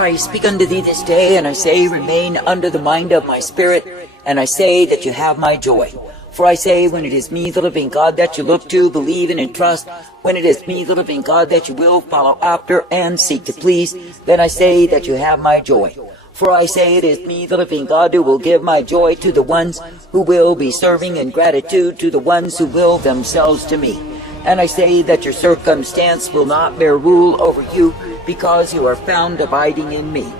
I speak unto thee this day, and I say, remain under the mind of my spirit, and I say that you have my joy. For I say, when it is me, the living God, that you look to, believe in, and trust, when it is me, the living God, that you will follow after and seek to please, then I say that you have my joy. For I say, it is me, the living God, who will give my joy to the ones who will be serving, and gratitude to the ones who will themselves to me. And I say that your circumstance will not bear rule over you, because you are found abiding in me.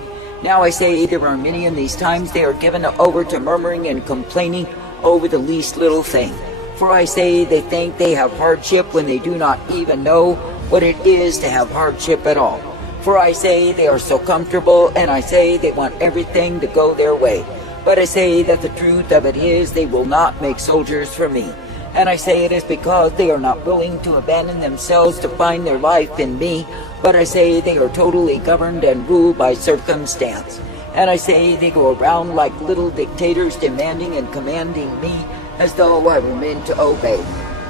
Now I say, there are many in these times, they are given over to murmuring and complaining over the least little thing. For I say, they think they have hardship when they do not even know what it is to have hardship at all. For I say, they are so comfortable, and I say, they want everything to go their way. But I say that the truth of it is, they will not make soldiers for me. And I say it is because they are not willing to abandon themselves to find their life in me, but I say they are totally governed and ruled by circumstance. And I say they go around like little dictators, demanding and commanding me as though I were meant to obey.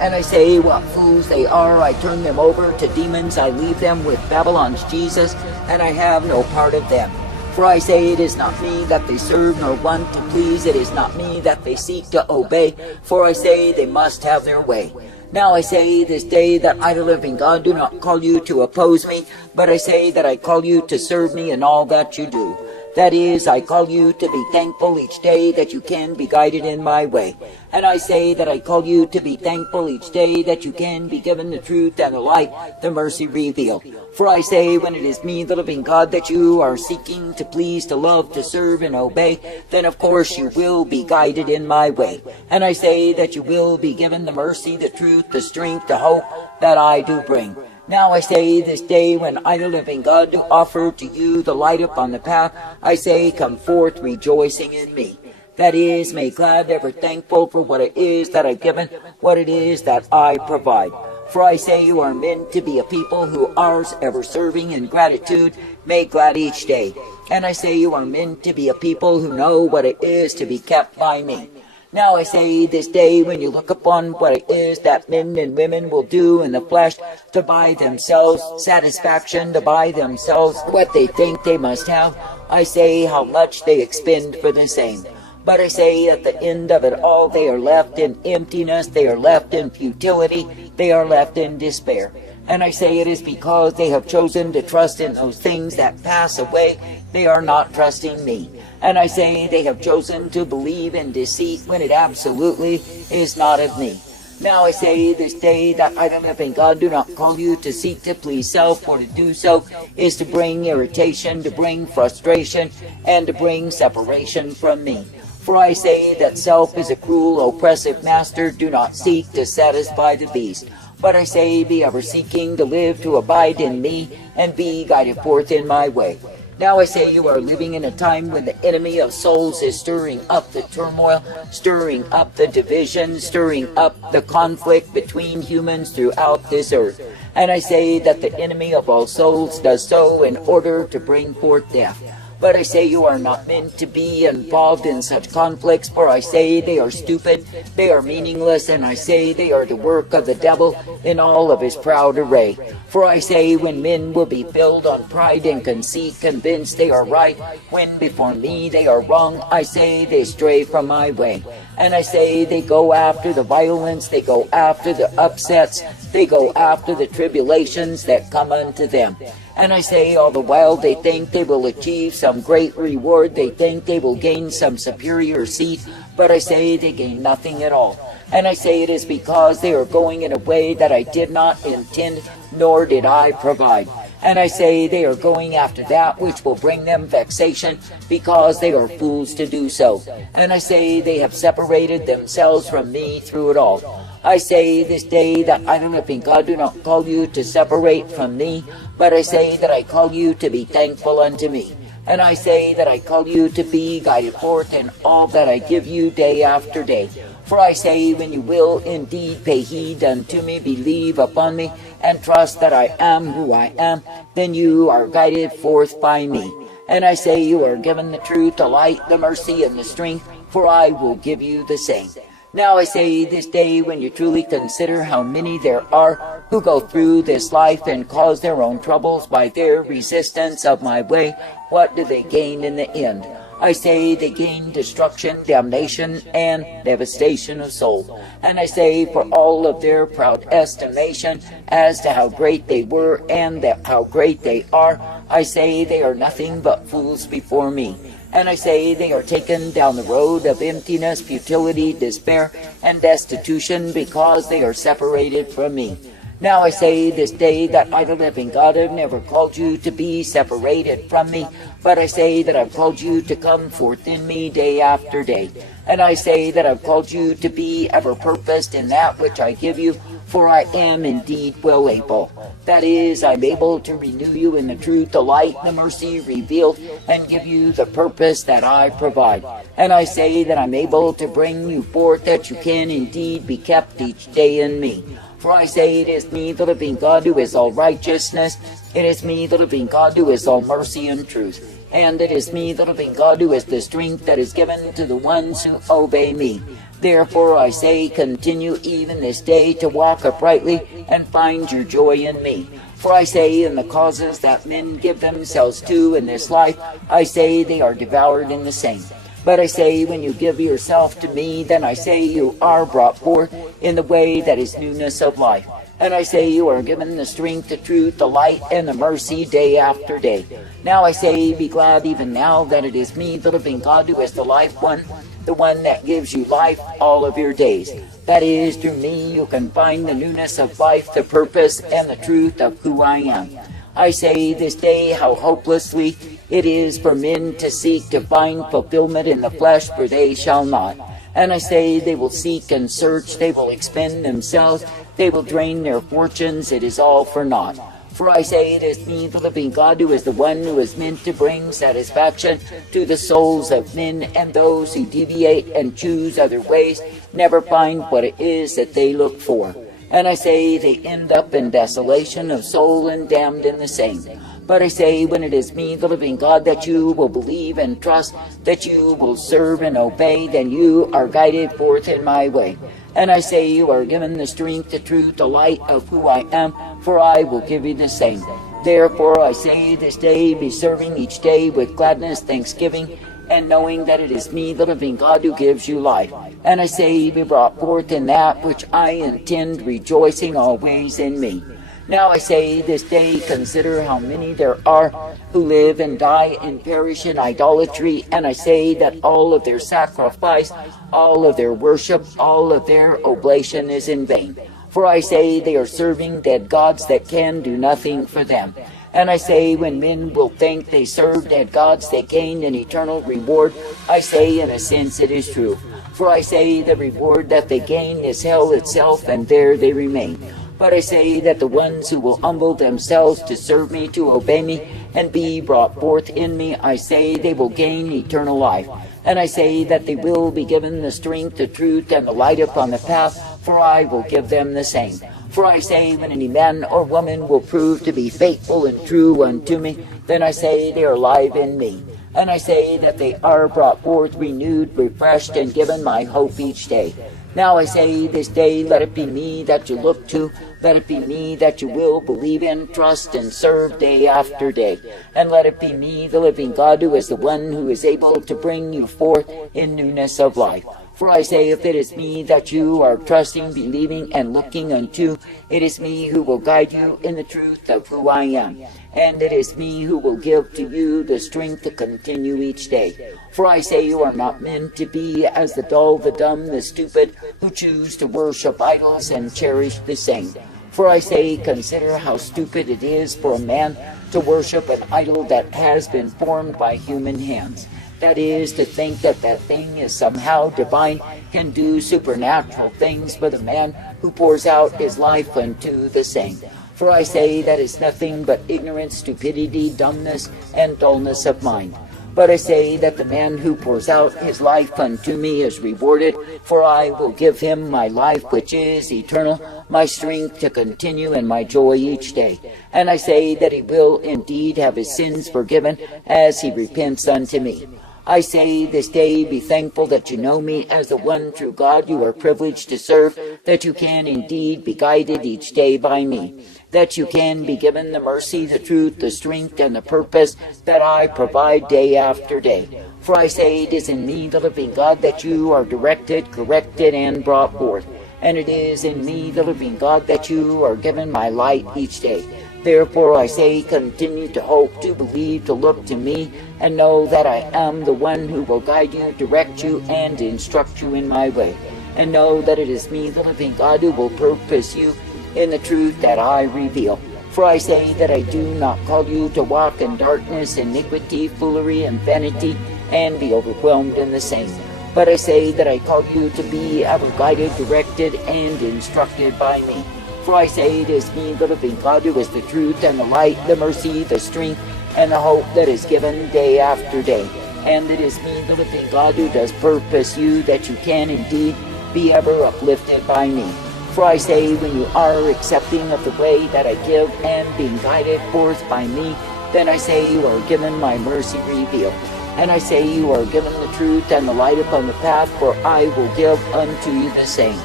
And I say, what fools they are, I turn them over to demons, I leave them with Babylon's Jesus, and I have no part of them. For I say, it is not me that they serve, nor want to please, it is not me that they seek to obey, for I say they must have their way. Now I say this day that I, the living God, do not call you to oppose me, but I say that I call you to serve me in all that you do. That is, I call you to be thankful each day that you can be guided in my way. And I say that I call you to be thankful each day that you can be given the truth and the light, the mercy revealed. For I say, when it is me, the living God, that you are seeking to please, to love, to serve, and obey, then of course you will be guided in my way. And I say that you will be given the mercy, the truth, the strength, the hope that I do bring. Now I say this day, when I, the living God, do offer to you the light upon the path, I say, come forth rejoicing in me. That is, make glad, ever thankful for what it is that I've given, what it is that I provide. For I say you are meant to be a people who are ever serving in gratitude, make glad each day. And I say you are meant to be a people who know what it is to be kept by me. Now I say this day, when you look upon what it is that men and women will do in the flesh to buy themselves satisfaction, to buy themselves what they think they must have, I say how much they expend for the same. But I say at the end of it all, they are left in emptiness, they are left in futility, they are left in despair. And I say it is because they have chosen to trust in those things that pass away, they are not trusting me. And I say they have chosen to believe in deceit when it absolutely is not of me. Now I say this day that I, the living God, do not call you to seek to please self, for to do so is to bring irritation, to bring frustration, and to bring separation from me. For I say that self is a cruel, oppressive master. Do not seek to satisfy the beast. But I say, be ever seeking to live, to abide in me, and be guided forth in my way. Now I say you are living in a time when the enemy of souls is stirring up the turmoil, stirring up the division, stirring up the conflict between humans throughout this earth. And I say that the enemy of all souls does so in order to bring forth death. But I say you are not meant to be involved in such conflicts, for I say they are stupid, they are meaningless, and I say they are the work of the devil in all of his proud array. For I say when men will be filled on pride and conceit, convinced they are right, when before me they are wrong, I say they stray from my way. And I say they go after the violence, they go after the upsets, they go after the tribulations that come unto them. And I say all the while they think they will achieve some great reward, they think they will gain some superior seat, but I say they gain nothing at all. And I say it is because they are going in a way that I did not intend, nor did I provide. And I say they are going after that which will bring them vexation, because they are fools to do so. And I say they have separated themselves from me through it all. I say this day that I, the living God, do not call you to separate from me, but I say that I call you to be thankful unto me. And I say that I call you to be guided forth in all that I give you day after day. For I say, when you will indeed pay heed unto me, believe upon me, and trust that I am who I am, then you are guided forth by me. And I say you are given the truth, the light, the mercy, and the strength, for I will give you the same. Now I say this day, when you truly consider how many there are who go through this life and cause their own troubles by their resistance of my way, what do they gain in the end? I say they gain destruction, damnation, and devastation of soul. And I say, for all of their proud estimation as to how great they were and how great they are, I say they are nothing but fools before me. And I say they are taken down the road of emptiness, futility, despair, and destitution because they are separated from me. Now I say this day that I, the living God, have never called you to be separated from me, but I say that I've called you to come forth in me day after day. And I say that I've called you to be ever purposed in that which I give you, for I am indeed well able. That is, I'm able to renew you in the truth, the light, the mercy revealed, and give you the purpose that I provide. And I say that I'm able to bring you forth, that you can indeed be kept each day in me. For I say it is me, the living God, who is all righteousness. It is me, the living God, who is all mercy and truth. And it is me, the living God, who is the strength that is given to the ones who obey me. Therefore I say, continue even this day to walk uprightly and find your joy in me. For I say, in the causes that men give themselves to in this life, I say they are devoured in the same. But I say, when you give yourself to me, then I say you are brought forth in the way that is newness of life. And I say you are given the strength, the truth, the light, and the mercy day after day. Now I say, be glad even now that it is me, the living God, who is the life one, the one that gives you life all of your days. That is, through me you can find the newness of life, the purpose, and the truth of who I am. I say this day how hopelessly it is for men to seek to find fulfillment in the flesh, for they shall not. And I say they will seek and search, they will expend themselves, they will drain their fortunes, it is all for naught. For I say it is me, the living God, who is the one who is meant to bring satisfaction to the souls of men, and those who deviate and choose other ways never find what it is that they look for. And I say they end up in desolation of soul and damned in the same. But I say, when it is me, the living God, that you will believe and trust, that you will serve and obey, then you are guided forth in my way. And I say you are given the strength, the truth, the light of who I am, for I will give you the same. Therefore I say this day, be serving each day with gladness, thanksgiving, and knowing that it is me, the living God, who gives you life. And I say, be brought forth in that which I intend, rejoicing always in me. Now I say this day, consider how many there are who live and die and perish in idolatry, and I say that all of their sacrifice, all of their worship, all of their oblation is in vain. For I say they are serving dead gods that can do nothing for them. And I say, when men will think they serve dead gods, they gain an eternal reward. I say, in a sense, it is true. For I say the reward that they gain is hell itself, and there they remain. But I say that the ones who will humble themselves to serve me, to obey me, and be brought forth in me, I say they will gain eternal life. And I say that they will be given the strength, the truth, and the light upon the path, for I will give them the same. For I say, when any man or woman will prove to be faithful and true unto me, then I say they are alive in me. And I say that they are brought forth, renewed, refreshed, and given my hope each day. Now I say this day, let it be me that you look to, let it be me that you will believe in, trust, and serve day after day. And let it be me, the living God, who is the one who is able to bring you forth in newness of life. For I say, if it is me that you are trusting, believing, and looking unto, it is me who will guide you in the truth of who I am. And it is me who will give to you the strength to continue each day. For I say you are not meant to be as the dull, the dumb, the stupid, who choose to worship idols and cherish the same. For I say, consider how stupid it is for a man to worship an idol that has been formed by human hands. That is, to think that that thing is somehow divine, can do supernatural things for the man who pours out his life unto the same. For I say that is nothing but ignorance, stupidity, dumbness, and dullness of mind. But I say that the man who pours out his life unto me is rewarded, for I will give him my life which is eternal, my strength to continue, and my joy each day. And I say that he will indeed have his sins forgiven as he repents unto me. I say this day, be thankful that you know me as the one true God you are privileged to serve, that you can indeed be guided each day by me, that you can be given the mercy, the truth, the strength, and the purpose that I provide day after day. For I say it is in me, the living God, that you are directed, corrected, and brought forth. And it is in me, the living God, that you are given my light each day. Therefore I say, continue to hope, to believe, to look to me, and know that I am the one who will guide you, direct you, and instruct you in my way. And know that it is me, the living God, who will purpose you in the truth that I reveal. For I say that I do not call you to walk in darkness, iniquity, foolery, and vanity, and be overwhelmed in the same. But I say that I call you to be ever guided, directed, and instructed by me. For I say it is me, the living God, who is the truth and the light, the mercy, the strength, and the hope that is given day after day. And it is me, the living God, who does purpose you, that you can indeed be ever uplifted by me. For I say, when you are accepting of the way that I give and being guided forth by me, then I say you are given my mercy revealed. And I say you are given the truth and the light upon the path, for I will give unto you the same.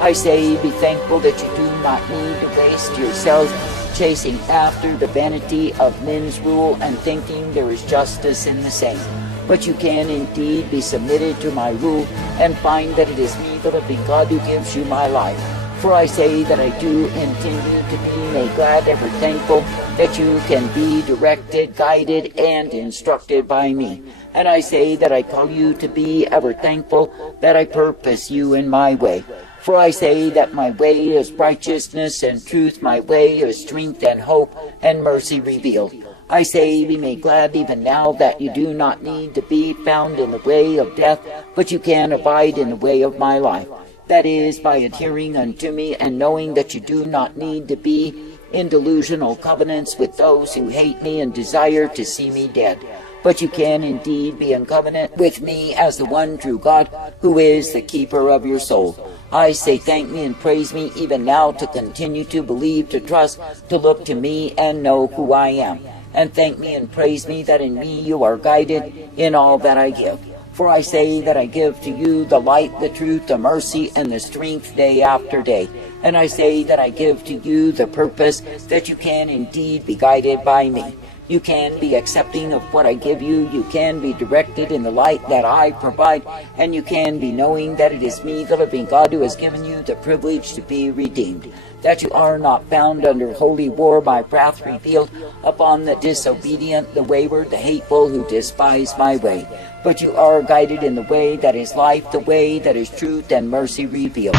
I say, be thankful that you do not need to waste yourselves chasing after the vanity of men's rule and thinking there is justice in the same. But you can indeed be submitted to my rule and find that it is me, the living God, who gives you my life. For I say that I do intend you to be made glad, ever thankful that you can be directed, guided, and instructed by me. And I say that I call you to be ever thankful that I purpose you in my way. For I say that my way is righteousness and truth, my way is strength and hope and mercy revealed. I say, be made glad even now that you do not need to be found in the way of death, but you can abide in the way of my life. That is, by adhering unto me and knowing that you do not need to be in delusional covenants with those who hate me and desire to see me dead. But you can indeed be in covenant with me as the one true God, who is the keeper of your soul. I say, thank me and praise me even now to continue to believe, to trust, to look to me and know who I am. And thank me and praise me that in me you are guided in all that I give. For I say that I give to you the light, the truth, the mercy, and the strength day after day. And I say that I give to you the purpose that you can indeed be guided by me. You can be accepting of what I give you. You can be directed in the light that I provide. And you can be knowing that it is me, the living God, who has given you the privilege to be redeemed. That you are not bound under holy war by wrath revealed upon the disobedient, the wayward, the hateful, who despise my way. But you are guided in the way that is life, the way that is truth and mercy revealed.